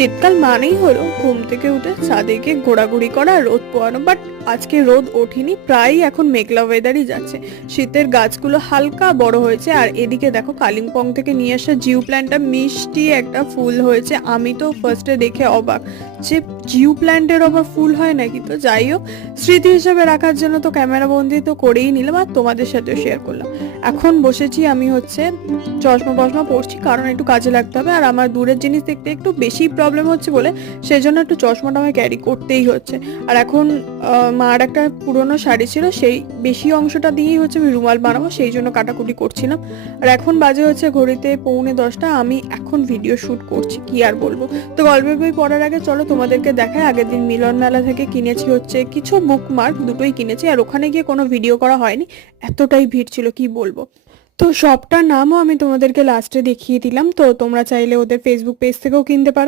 শীতকাল মানেই হলো ঘুম থেকে উঠে ছাদে গিয়ে ঘোরাঘুরি করা আর রোদ পোয়ানো, বাট আজকে রোদ ওঠেনি, প্রায় এখন মেঘলা ওয়েদারই যাচ্ছে। শীতের গাছগুলো হালকা বড় হয়েছে, আর এদিকে দেখো কালিম্পং থেকে নিয়ে আসা জিউ প্ল্যান্টটা মিষ্টি একটা ফুল হয়েছে। আমি তো ফার্স্টে দেখে অবাক যে জিউ প্ল্যান্টের আবার ফুল হয় নাকি। তো যাই হোক, স্মৃতি হিসাবে রাখার জন্য তো ক্যামেরা বন্দি তো করেই নিলাম আর তোমাদের সাথেও শেয়ার করলাম। এখন বসেছি আমি হচ্ছে চশমা টশমা পরছি, কারণ একটু কাজে লাগতে হবে, আর আমার দূরের জিনিস দেখতে একটু বেশি প্রবলেম হচ্ছে বলে সেই জন্য একটু চশমাটা আমায় ক্যারি করতেই হচ্ছে। আর এখন মার একটা পুরোনো শাড়ি ছিল, সেই বেশি অংশটা দিয়েই হচ্ছে আমি রুমাল বানাবো, সেই জন্য কাটাকুটি করছিলাম। আর এখন বাজে হচ্ছে ঘড়িতে 9:45, আমি এখন ভিডিও শ্যুট করছি, কি আর বলবো। তো গল্পের বই পড়ার আগে চলো তোমাদেরকে দেখাই। আগের দিন মিলন মেলা থেকে কিনেছি হচ্ছে কিছু বুকমার্ক, দুটোই কিনেছি, আর ওখানে গিয়ে কোনো ভিডিও করা হয়নি, এতটাই ভিড় ছিল কি বলবো। তো শপটার নামও আমি তোমাদেরকে লাস্টে দেখিয়ে দিলাম, তো তোমরা চাইলে ওদের ফেসবুক পেজ থেকেও কিনতে পারো।